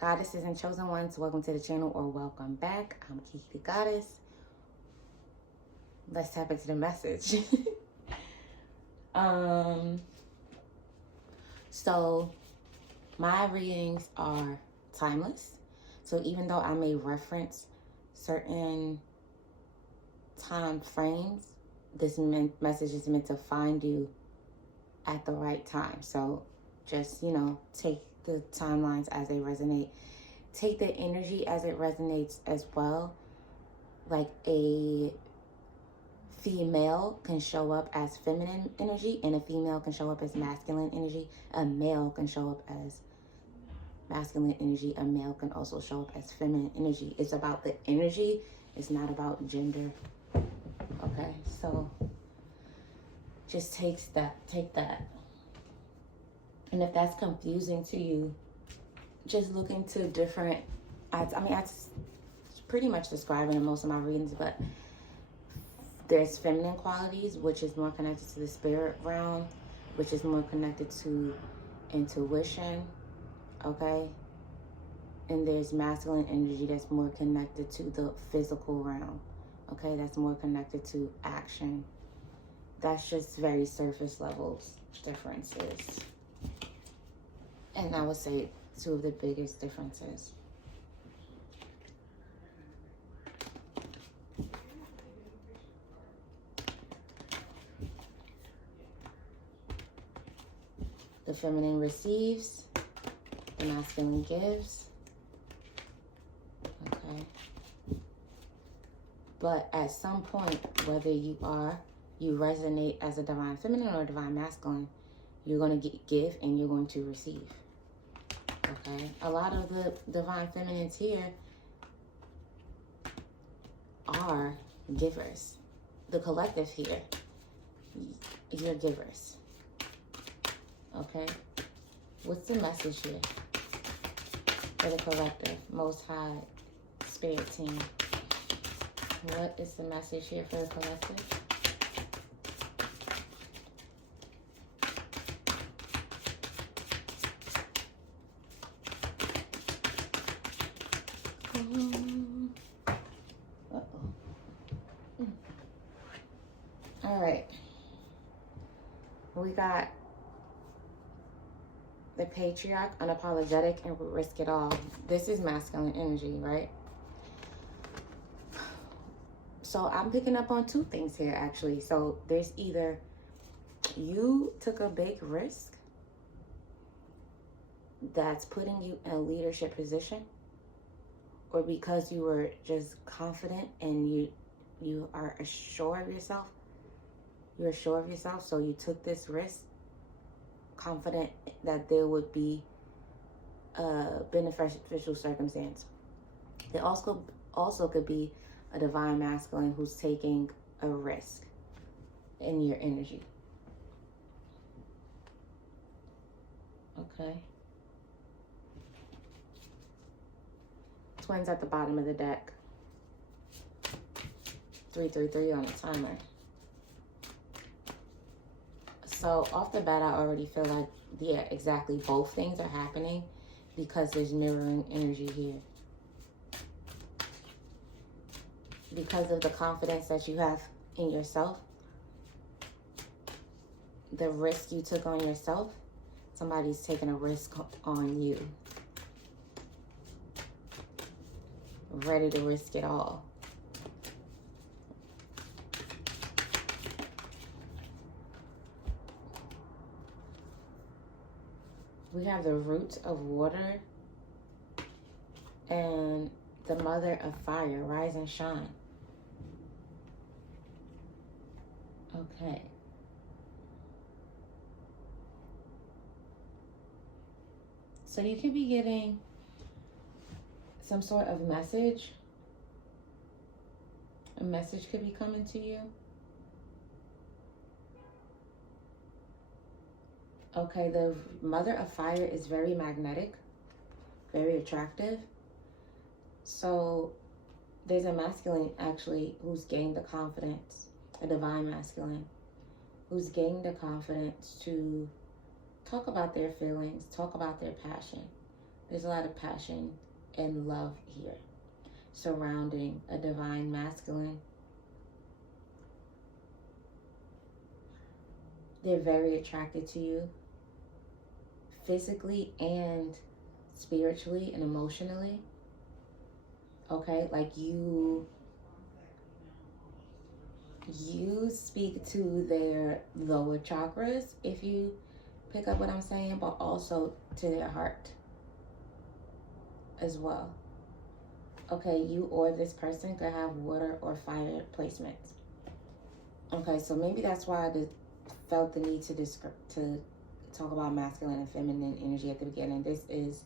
Goddesses and chosen ones, welcome to the channel or welcome back. I'm Kiki the Goddess. Let's tap into the message. So my readings are timeless. So even though I may reference certain time frames, this message is meant to find you at the right time. So just, take the timelines as they resonate. Take the energy as it resonates as well. Like a female can show up as feminine energy and a female can show up as masculine energy. A male can show up as masculine energy. A male can also show up as feminine energy. It's about the energy. It's not about gender. Okay, so just take that. And if that's confusing to you, just look into different, I pretty much describing in most of my readings, but there's feminine qualities, which is more connected to the spirit realm, which is more connected to intuition, okay? And there's masculine energy that's more connected to the physical realm, okay? That's more connected to action. That's just very surface levels differences. And I would say two of the biggest differences. The feminine receives, the masculine gives. Okay. But at some point, whether you resonate as a divine feminine or a divine masculine, you're going to give and you're going to receive. Okay, a lot of the divine feminines here are givers. The collective here, you're givers. Okay, what's the message here for the collective? Most High Spirit Team. What is the message here for the collective? All right, we got the patriarch, unapologetic, and risk it all. This is masculine energy, right? So I'm picking up on two things here, actually. So there's either you took a big risk that's putting you in a leadership position, or because you were just confident and you are assured of yourself. You're sure of yourself, so you took this risk, confident that there would be a beneficial circumstance. There also could be a divine masculine who's taking a risk in your energy. Okay. Twins at the bottom of the deck. 333 on the timer. So off the bat, I already feel like, yeah, exactly. Both things are happening because there's mirroring energy here. Because of the confidence that you have in yourself, the risk you took on yourself, somebody's taking a risk on you. Ready to risk it all. We have the roots of water and the mother of fire, rise and shine. Okay. So you could be getting some sort of message. A message could be coming to you. Okay, the mother of fire is very magnetic, very attractive. So there's a masculine actually who's gained the confidence, a divine masculine, who's gained the confidence to talk about their feelings, talk about their passion, There's a lot of passion and love here surrounding a divine masculine. They're very attracted to you physically and spiritually and emotionally. Okay, like you speak to their lower chakras, if you pick up what I'm saying, but also to their heart as well. Okay, you or this person could have water or fire placements. Okay, so maybe that's why I felt the need to talk about masculine and feminine energy at the beginning. This is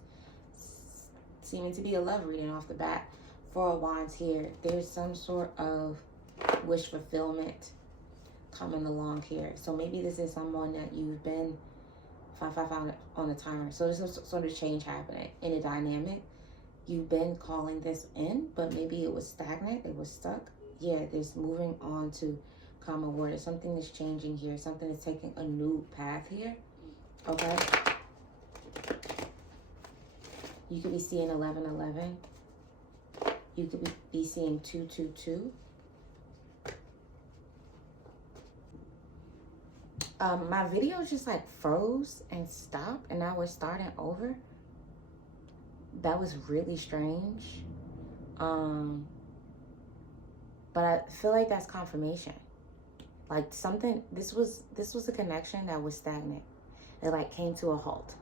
seeming to be a love reading off the bat. 4 of Wands here. There's some sort of wish fulfillment coming along here. So maybe this is someone that you've been 5 on the timer. So there's some sort of change happening in a dynamic. You've been calling this in, but maybe it was stagnant. It was stuck. Yeah, there's moving on to common word. Something is changing here. Something is taking a new path here. Okay. You could be seeing 1111. You could be seeing 222. My video just like froze and stopped, and now we're starting over. That was really strange. But I feel like that's confirmation. Like something, this was a connection that was stagnant. It like came to a halt.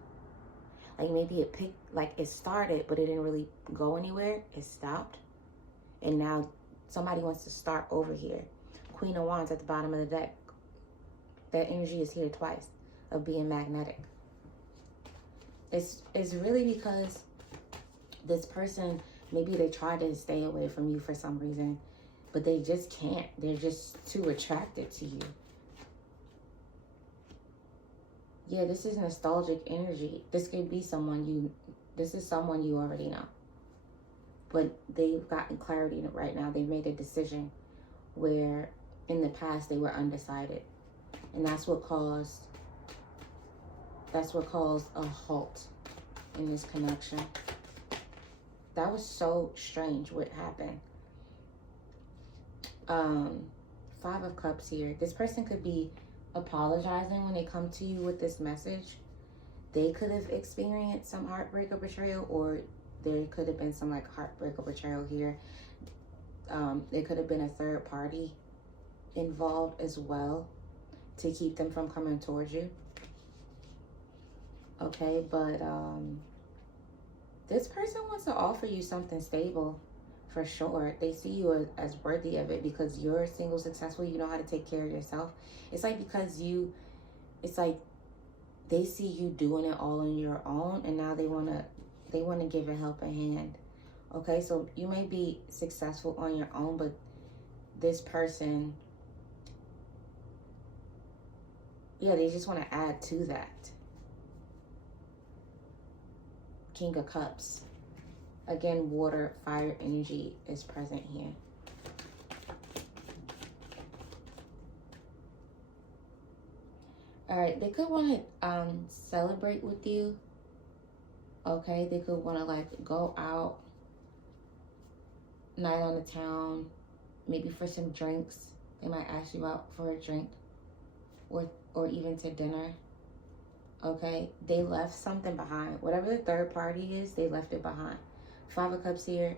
Like maybe it started, but it didn't really go anywhere. It stopped. And now somebody wants to start over here. Queen of Wands at the bottom of the deck. That energy is here twice of being magnetic. It's really because this person, maybe they tried to stay away from you for some reason, but they just can't. They're just too attracted to you. Yeah, this is nostalgic energy. This could be this is someone you already know. But they've gotten clarity right now. They've made a decision where in the past they were undecided. And that's what caused a halt in this connection. That was so strange what happened. 5 of Cups here. This person could be apologizing when they come to you with this message. They could have experienced some heartbreak or betrayal, or there could have been some like heartbreak or betrayal here. There could have been a third party involved as well to keep them from coming towards you. Okay, but this person wants to offer you something stable for sure. They see you as worthy of it because you're single, successful. You know how to take care of yourself. It's like it's like they see you doing it all on your own, and now they want to give a helping hand. Okay, so you may be successful on your own, but this person, yeah, they just want to add to that. King of Cups. Again, water, fire energy is present here. All right, they could want to celebrate with you. Okay, they could want to like go out, night on the town, maybe for some drinks. They might ask you out for a drink or even to dinner. Okay, they left something behind. Whatever the third party is, they left it behind. 5 of Cups here,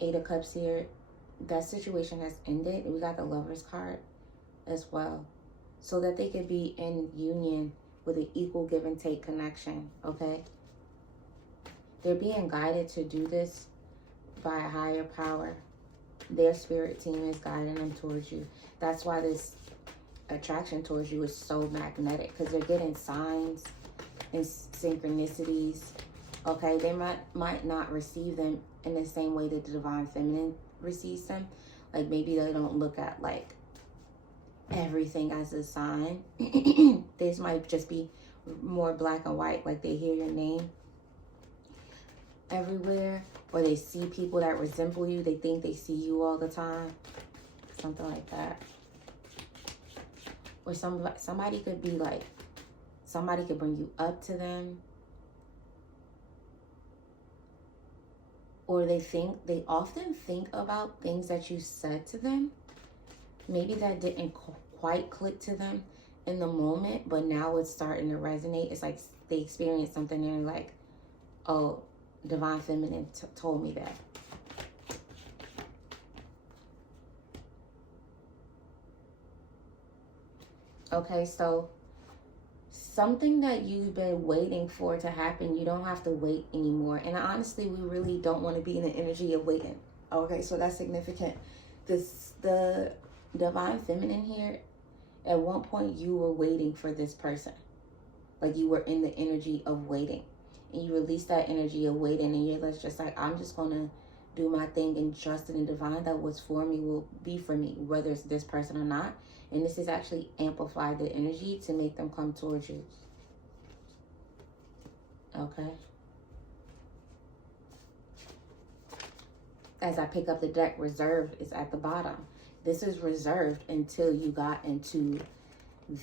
8 of Cups here. That situation has ended. We got the Lover's card as well. So that they could be in union with an equal give and take connection, okay? They're being guided to do this by a higher power. Their spirit team is guiding them towards you. That's why this attraction towards you is so magnetic, because they're getting signs and synchronicities. Okay, they might not receive them in the same way that the divine feminine receives them. Like maybe they don't look at like everything as a sign. This might just be more black and white, like they hear your name everywhere, or they see people that resemble you. They think they see you all the time, something like that. Or somebody could be like, somebody could bring you up to them. or they often think about things that you said to them. Maybe that didn't quite click to them in the moment, but now it's starting to resonate. It's like they experienced something and they're like, oh, Divine Feminine told me that. Okay, so something that you've been waiting for to happen, you don't have to wait anymore. And honestly, we really don't want to be in the energy of waiting. Okay, so that's significant. The Divine Feminine here, at one point you were waiting for this person. Like you were in the energy of waiting. And you release that energy of waiting, and you're just like, I'm just going to do my thing and trust in the divine that what's for me will be for me, whether it's this person or not. And this is actually amplified the energy to make them come towards you. Okay. As I pick up the deck, reserved is at the bottom. This is reserved until you got into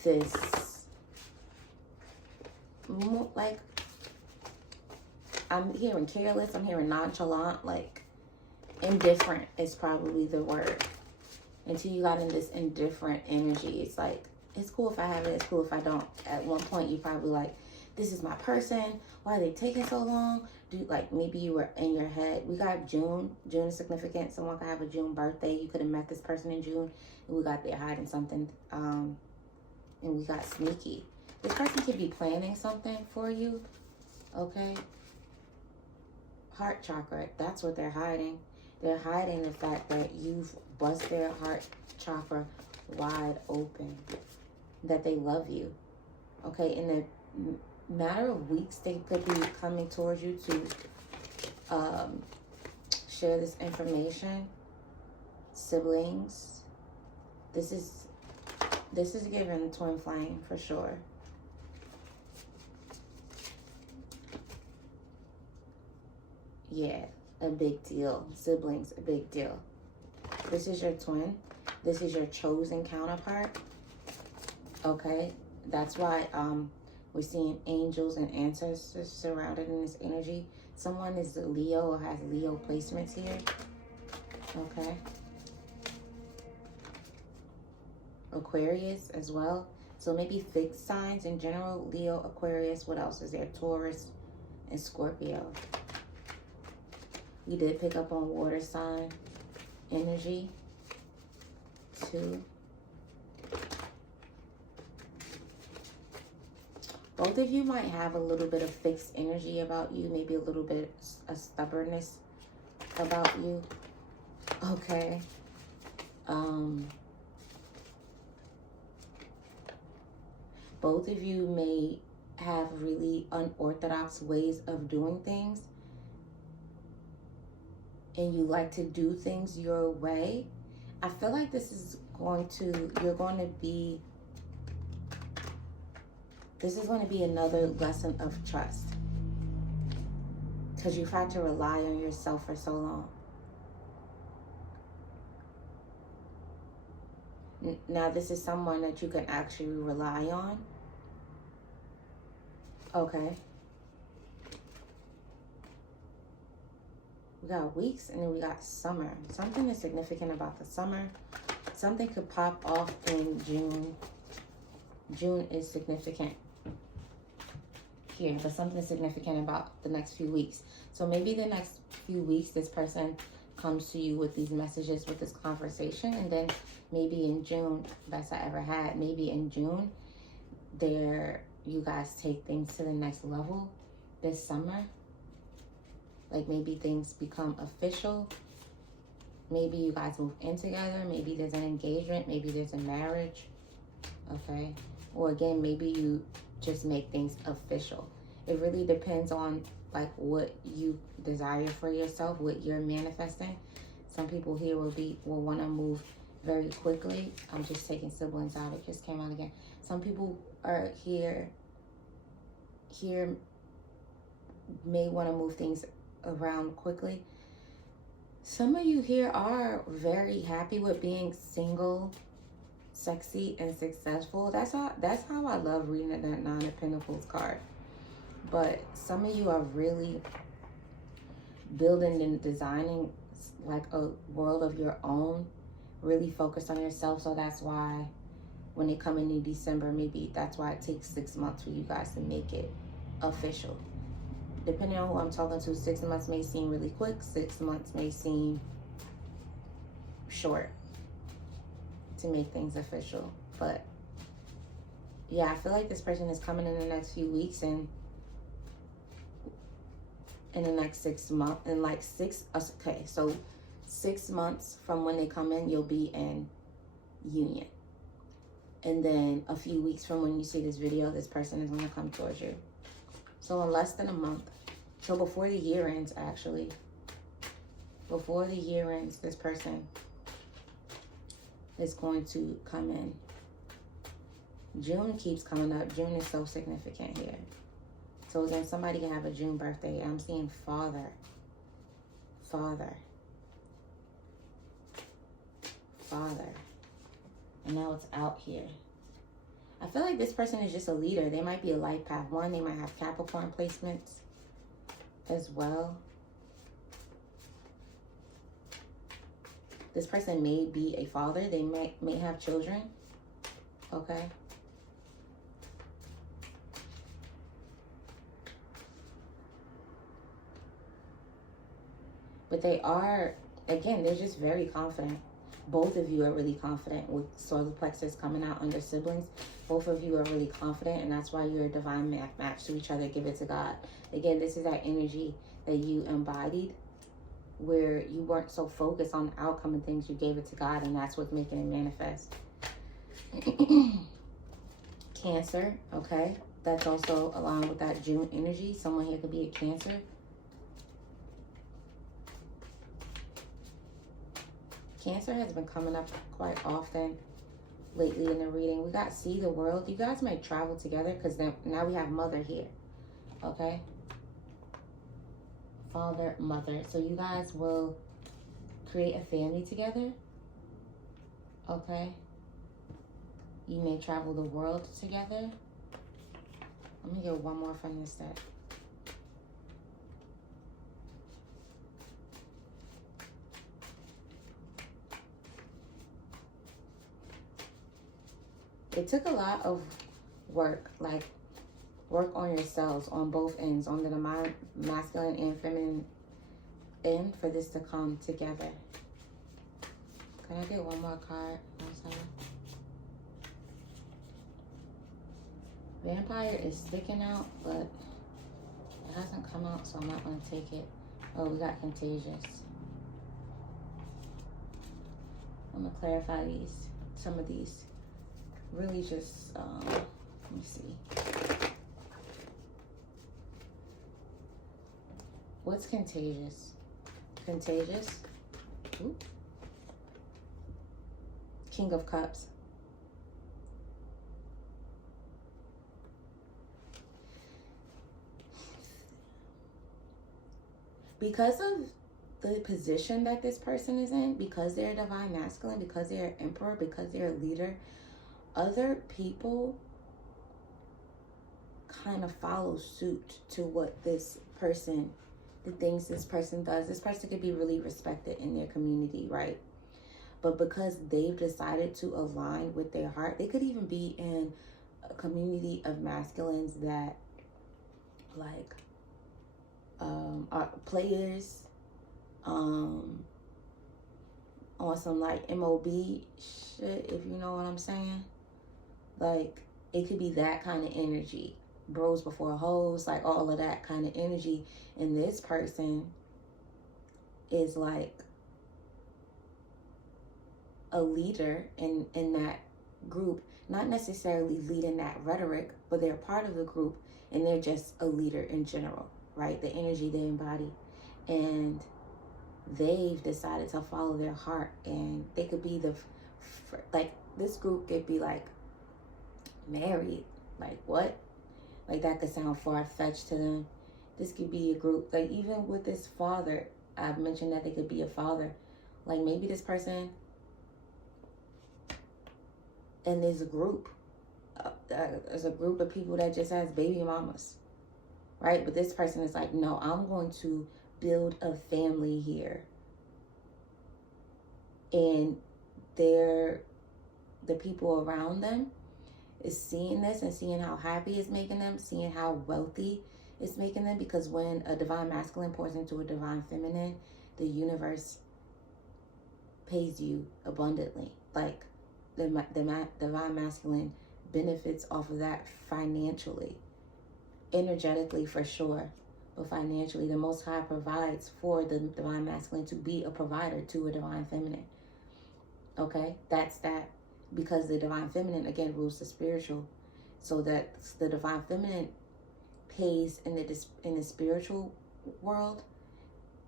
this, like, I'm hearing careless, I'm hearing nonchalant, like indifferent is probably the word. Until you got in this indifferent energy. It's like, it's cool if I have it, it's cool if I don't. At one point you probably like, this is my person, why are they taking so long? Like maybe you were in your head. We got June. June is significant. Someone could have a June birthday. You could have met this person in June, and we got they're hiding something. And we got sneaky. This person could be planning something for you. Okay. Heart chakra. That's what they're hiding. They're hiding the fact that you've bust their heart chakra wide open. That they love you. Okay. In a matter of weeks, they could be coming towards you to share this information. Siblings. This is given twin flame for sure. Yeah, a big deal. Siblings, a big deal. This is your twin. This is your chosen counterpart. Okay, that's why we're seeing angels and ancestors surrounded in this energy. Someone is a Leo or has Leo placements here. Okay. Aquarius as well. So maybe fixed signs in general. Leo, Aquarius. What else is there? Taurus and Scorpio. We did pick up on water sign energy. 2. Both of you might have a little bit of fixed energy about you. Maybe a little bit of stubbornness about you. Okay. Both of you may have really unorthodox ways of doing things. And you like to do things your way. I feel like this is going to be another lesson of trust. Because you've had to rely on yourself for so long. Now this is someone that you can actually rely on. Okay. We got weeks and then we got summer. Something is significant about the summer. Something could pop off in June. June is significant here, but something significant about the next few weeks. So maybe the next few weeks, this person comes to you with these messages, with this conversation, and then maybe in June, best I ever had, maybe in June, you guys take things to the next level this summer. Like maybe things become official. Maybe you guys move in together. Maybe there's an engagement. Maybe there's a marriage. Okay. Or again, maybe you just make things official. It really depends on like what you desire for yourself, what you're manifesting. Some people here will want to move very quickly. I'm just taking siblings out. It just came out again. Some people are here may want to move things around quickly. Some of you here are very happy with being single, sexy, and successful. That's how I love reading that 9 of Pentacles card. But some of you are really building and designing like a world of your own, really focused on yourself. So that's why when they come in December, maybe that's why it takes 6 months for you guys to make it official. Depending on who I'm talking to, 6 months may seem really quick, 6 months may seem short to make things official. But yeah, I feel like this person is coming in the next few weeks, and in the next 6 months, in like okay, so 6 months from when they come in, you'll be in union. And then a few weeks from when you see this video, this person is going to come towards you. So in less than a month, so before the year ends, actually, before the year ends, this person is going to come in. June keeps coming up. June is so significant here. So then somebody can have a June birthday. I'm seeing father. And now it's out here. I feel like this person is just a leader. They might be a life path 1. They might have Capricorn placements as well. This person may be a father. They may have children. Okay. But they are, again, they're just very confident. Both of you are really confident with solar plexus coming out under siblings. Both of you are really confident, and that's why you're a divine match to each other. Give it to God. Again, this is that energy that you embodied, where you weren't so focused on the outcome and things. You gave it to God, and that's what's making it manifest. Cancer, okay? That's also aligned with that June energy. Someone here could be a Cancer. Cancer has been coming up quite often lately in the reading. We got see the world. You guys might travel together because now we have mother here. Okay? Father, mother. So you guys will create a family together. Okay? You may travel the world together. Let me get one more from this deck. It took a lot of work, like work on yourselves on both ends, on the masculine and feminine end, for this to come together. Can I get one more card? Vampire is sticking out, but it hasn't come out, so I'm not going to take it. Oh, we got contagious. I'm going to clarify some of these. Really just, let me see. What's contagious? Contagious. Ooh. King of Cups. Because of the position that this person is in, because they're a divine masculine, because they're an emperor, because they're a leader, other people kind of follow suit to what this person, the things this person does. This person could be really respected in their community, right? But because they've decided to align with their heart, they could even be in a community of masculines that like are players, on some like MOB shit, if you know what I'm saying. Like, it could be that kind of energy. Bros before hoes, like all of that kind of energy. And this person is like a leader in that group. Not necessarily leading that rhetoric, but they're part of the group and they're just a leader in general, right? The energy they embody. And they've decided to follow their heart. And they could be like, this group could be like, married, like what? Like that could sound far-fetched to them. This could be a group, like even with this father, I've mentioned that they could be a father. Like maybe this person and there's a group of people that just has baby mamas, right? But this person is like, no, I'm going to build a family here. And the people around them is seeing this and seeing how happy it's making them, seeing how wealthy it's making them, because when a divine masculine pours into a divine feminine, the universe pays you abundantly. Like the divine masculine benefits off of that financially, energetically for sure, but financially the Most High provides for the divine masculine to be a provider to a divine feminine. Okay, that's that, because the divine feminine again rules the spiritual, so that the divine feminine pays in the spiritual world,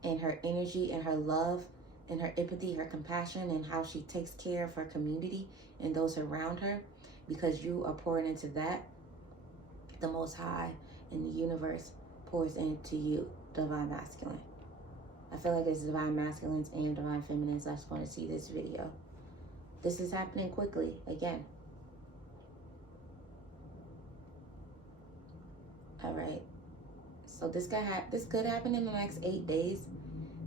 and her energy and her love and her empathy, her compassion, and how she takes care of her community and those around her, because you are pouring into that. The Most High and the universe pours into you, divine masculine. I feel like it's divine masculines and divine feminines that's going to see this video. This is happening quickly again. All right. So this could happen in the next 8 days.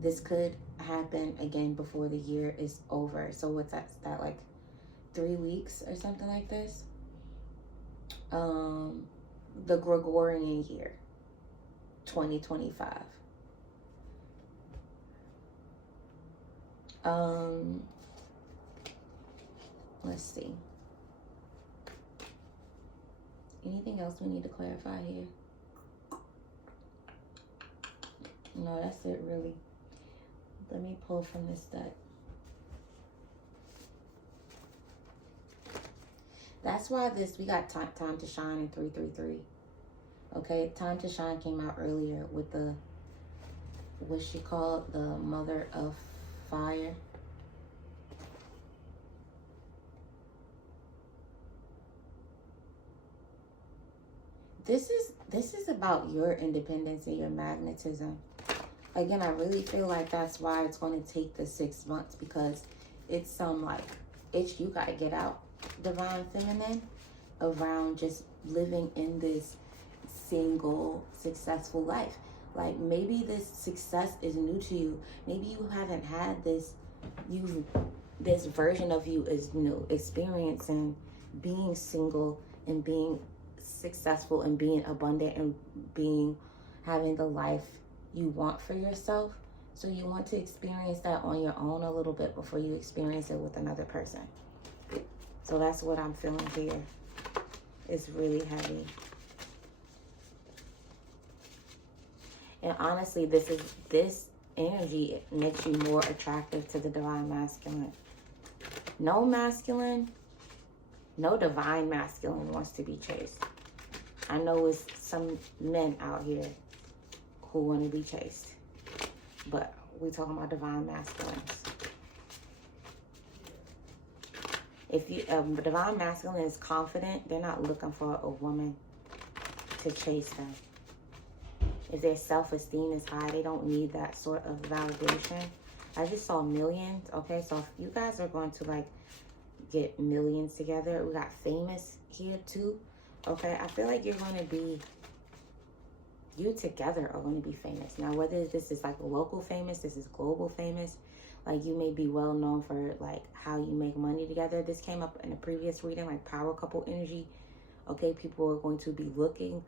This could happen again before the year is over. So what's that? Is that like 3 weeks or something like this? The Gregorian year, 2025. Let's see. Anything else we need to clarify here? No, that's it really. Let me pull from this deck. That's why we got time to shine in 333. Okay, time to shine came out earlier with the, what she called the mother of fire. This is about your independence and your magnetism. Again, I really feel like that's why it's going to take the 6 months, because it's some like itch you got to get out, divine feminine, around just living in this single successful life. Like maybe this success is new to you. Maybe you haven't had this version of you is new, experiencing being single and being successful and being abundant and having the life you want for yourself. So you want to experience that on your own a little bit before you experience it with another person. So that's what I'm feeling here. It's really heavy. And honestly, this energy makes you more attractive to the divine masculine. No divine masculine wants to be chased. I know it's some men out here who want to be chased, but we're talking about divine masculines. If you divine masculine is confident, they're not looking for a woman to chase them. If their self-esteem is high, they don't need that sort of validation. I just saw millions. Okay, so if you guys are going to like get millions together, we got famous here too. Okay, I feel like you together are going to be famous. Now, whether this is like a local famous, this is global famous, like you may be well known for like how you make money together. This came up in a previous reading, like power couple energy. Okay, people are going to be looking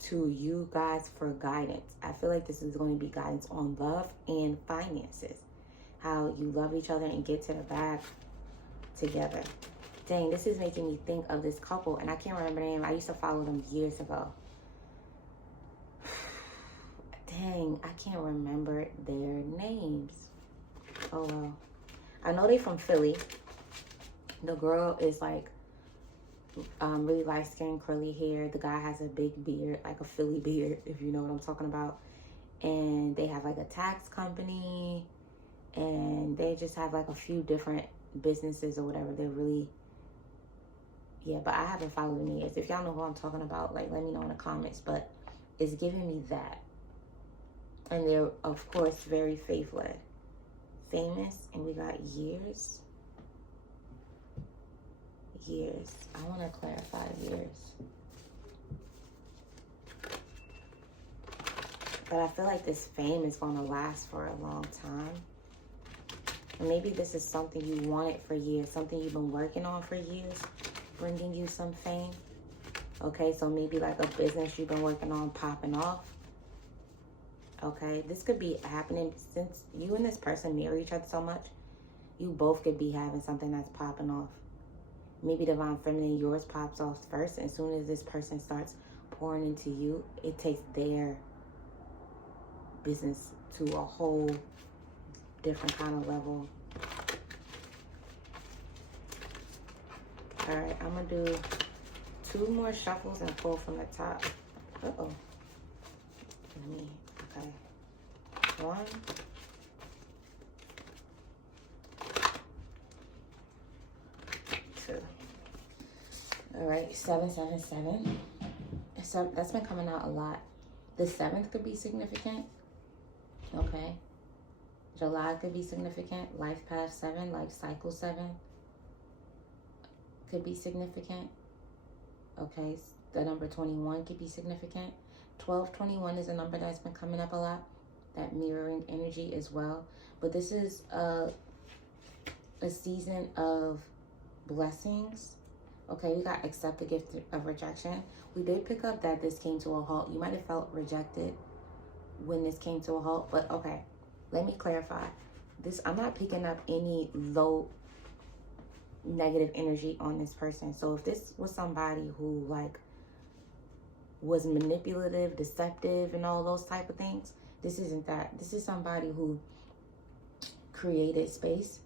to you guys for guidance. I feel like this is going to be guidance on love and finances. How you love each other and get to the bag together. Dang, this is making me think of this couple, and I can't remember their name. I used to follow them years ago. Dang, I can't remember their names. Oh well. I know they from Philly. The girl is like really light skin, curly hair. The guy has a big beard, like a Philly beard, if you know what I'm talking about. And they have like a tax company, and they just have like a few different businesses or whatever. They're really, yeah, but I haven't followed them yet. If y'all know who I'm talking about, like let me know in the comments. But it's giving me that. And they're of course very faith-led. Famous, and we got years. I want to clarify years. But I feel like this fame is going to last for a long time. And maybe this is something you wanted for years, something you've been working on for years, bringing you some fame. Okay, so maybe like a business you've been working on popping off. Okay, this could be happening since you and this person mirror each other so much. You both could be having something that's popping off. Maybe divine feminine, yours pops off first. And as soon as this person starts pouring into you, it takes their business to a whole different kind of level. All right, I'm going to do 2 more shuffles and pull from the top. Uh-oh. Okay. 1. 2. All right, 777. So that's been coming out a lot. The 7th could be significant. Okay. July could be significant. Life path 7, life cycle 7 could be significant. Okay. The number 21 could be significant. 1221 is a number that's been coming up a lot. That mirroring energy as well. But this is a season of blessings. Okay, we got accept the gift of rejection. We did pick up that this came to a halt. You might have felt rejected when this came to a halt, but okay, let me clarify. I'm not picking up any low negative energy on this person. So if this was somebody who like was manipulative, deceptive, and all those type of things, this isn't that. This is somebody who created space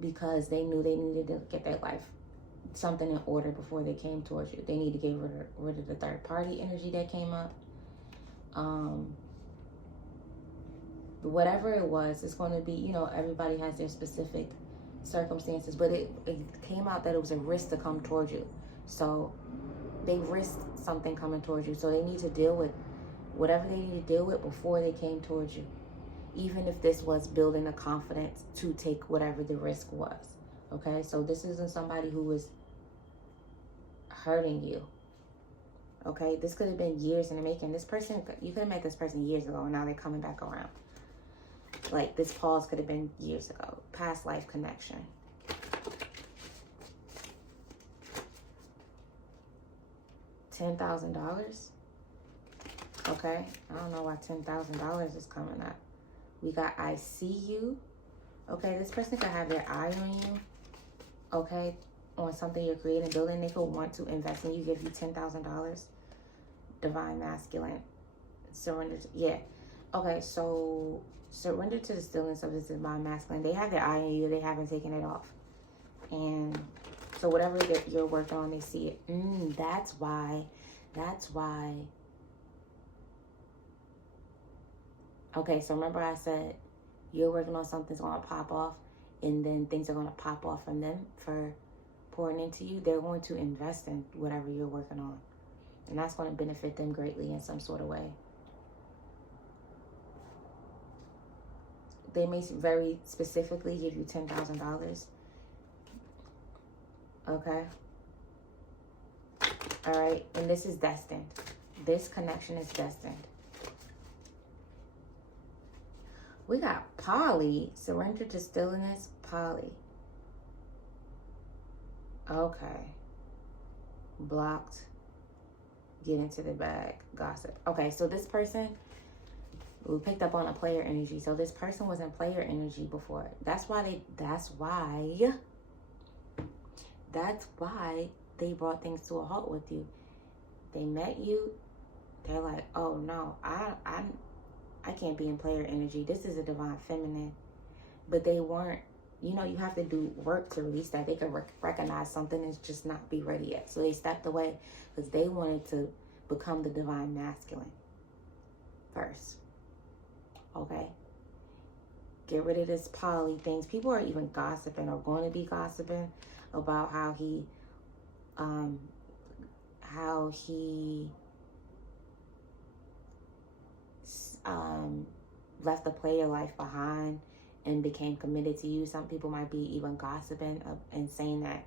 because they knew they needed to get their life something in order before they came towards you. They need to get rid of the third party energy that came up. Whatever it was, it's going to be, you know, everybody has their specific circumstances, but it came out that it was a risk to come towards you. So they risked something coming towards you. So they need to deal with whatever they need to deal with before they came towards you. Even if this was building a confidence to take whatever the risk was. Okay, so this isn't somebody who was hurting you. Okay, this could have been years in the making. This person, you could have met this person years ago, and now they're coming back around. Like this pause could have been years ago. Past life connection. $10,000. Okay, I don't know why $10,000 is coming up. We got I see you. Okay, this person could have their eye on you. Okay, on something you're creating, building. They could want to invest in you, give you $10,000. Divine masculine. Surrender to, yeah. Okay, so surrender to the stillness of this divine masculine. They have their eye on you. They haven't taken it off. And so whatever that you're working on, they see it. That's why. Okay, so remember I said you're working on something's going to pop off, and then things are going to pop off from them for pouring into you. They're going to invest in whatever you're working on, and that's going to benefit them greatly in some sort of way. They may very specifically give you $10,000. Okay. All right, and this is destined. This connection is destined. We got Polly. Surrender to stillness, Polly. Okay. Blocked. Get into the bag. Gossip. Okay, so this person, we picked up on a player energy. So this person was in player energy before. That's why they brought things to a halt with you. They met you. They're like, oh no, I can't be in player energy. This is a divine feminine. But they weren't, you know, you have to do work to release that. They could recognize something and just not be ready yet. So they stepped away because they wanted to become the divine masculine first. Okay? Get rid of this poly things. People are even gossiping or going to be gossiping about how he left the player life behind and became committed to you. Some people might be even gossiping and saying that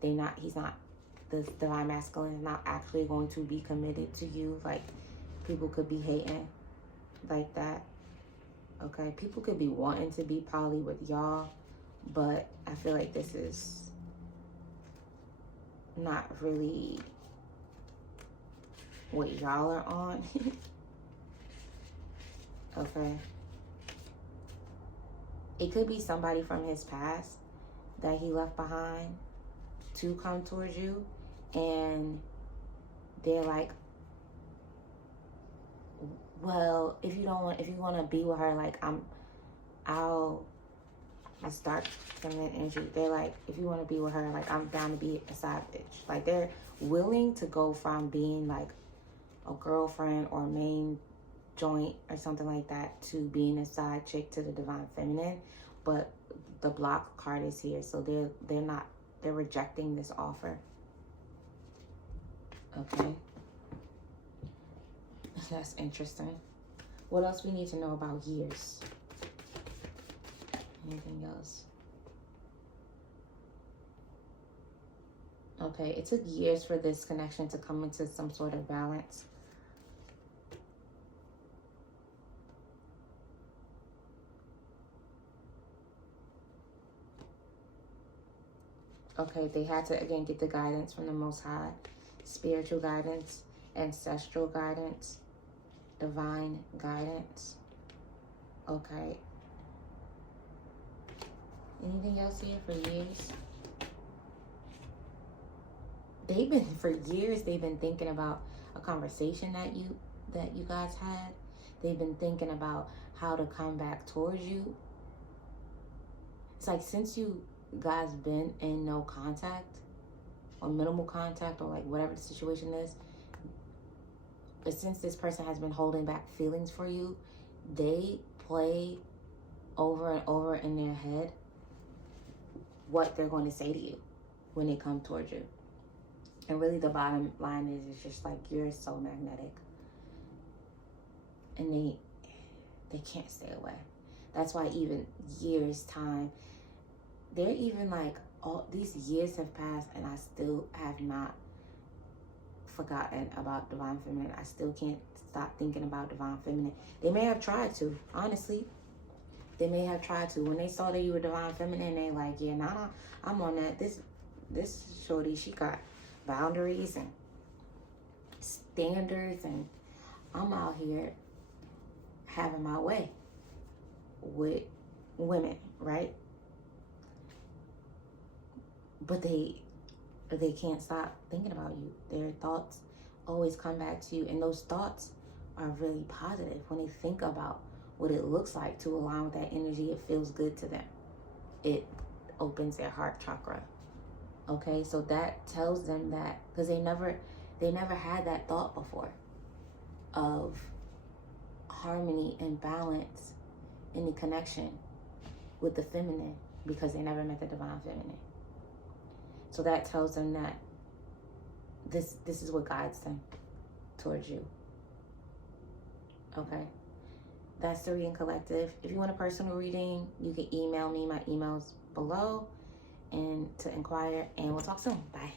the divine masculine is not actually going to be committed to you. Like, people could be hating. like that. Okay, people could be wanting to be poly with y'all, but I feel like this is not really what y'all are on. Okay, it could be somebody from his past that he left behind to come towards you, and they're like, well, if you want to be with her, like, I'll start feminine energy. They're like, if you want to be with her, like, I'm down to be a side bitch. Like, they're willing to go from being like a girlfriend or main joint or something like that to being a side chick to the divine feminine, but the block card is here, so they're rejecting this offer. Okay, that's interesting. What else we need to know about years? Anything else? Okay, it took years for this connection to come into some sort of balance. Okay, they had to, again, get the guidance from the Most High. Spiritual guidance, ancestral guidance, divine guidance. Okay. Anything else here for years? For years, they've been thinking about a conversation that you guys had. They've been thinking about how to come back towards you. It's like, since you guys been in no contact or minimal contact, or like whatever the situation is, but since this person has been holding back feelings for you, they play over and over in their head what they're going to say to you when they come towards you. And really, the bottom line is, it's just like, you're so magnetic, and they can't stay away. That's why even years time, they're even like, all these years have passed and I still have not forgotten about divine feminine. I still can't stop thinking about divine feminine. They may have tried to, honestly. They may have tried to. When they saw that you were divine feminine, they like, yeah, nah, I'm on that. This shorty, she got boundaries and standards, and I'm out here having my way with women, right? But they can't stop thinking about you. Their thoughts always come back to you, and those thoughts are really positive. When they think about what it looks like to align with that energy, it feels good to them. It opens their heart chakra. Okay, so that tells them that, because they never had that thought before of harmony and balance in the connection with the feminine, because they never met the divine feminine. So that tells them that this is what guides them towards you. Okay, that's the reading collective. If you want a personal reading, you can email me. My email's below, and to inquire, and we'll talk soon. Bye.